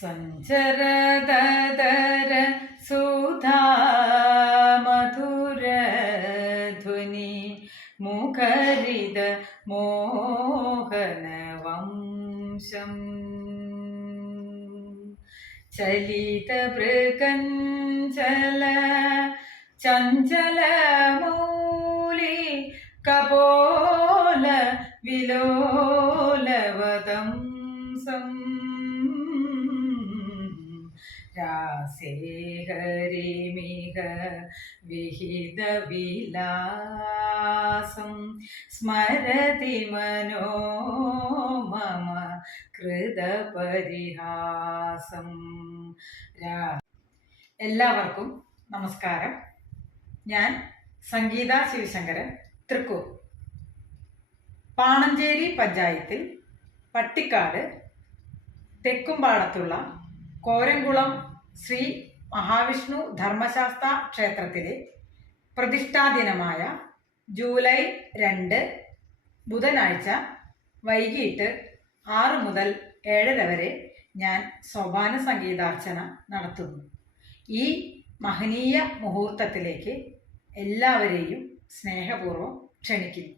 സഞ്ചരദര സുധാ മധുരധ്വനി മുഖരിത മോഹനവംശം ചലിത മൃഗഞ്ചല ചഞ്ചലമൗലി കപോല വിലോലവതംസം രാസേഹരിമിഹ വിഹിത വിലാസം സ്മരതി മനോ മമ കൃതപരിഹാസം. എല്ലാവർക്കും നമസ്കാരം. ഞാൻ സംഗീത ശിവശങ്കരൻ, തൃക്കൂർ. പാണഞ്ചേരി പഞ്ചായത്തിൽ പട്ടിക്കാട് തെക്കുംപാടത്തുള്ള കോരംകുളം ശ്രീ മഹാവിഷ്ണു ധർമ്മശാസ്ത്ര ക്ഷേത്രത്തിലെ പ്രതിഷ്ഠാദിനമായ ജൂലൈ 2 ബുധനാഴ്ച വൈകിട്ട് 6 മുതൽ 7:30 വരെ ഞാൻ സോപാന സംഗീതാർച്ചന നടത്തുന്നു. ഈ മഹനീയ മുഹൂർത്തത്തിലേക്ക് എല്ലാവരെയും സ്നേഹപൂർവ്വം ക്ഷണിക്കുന്നു.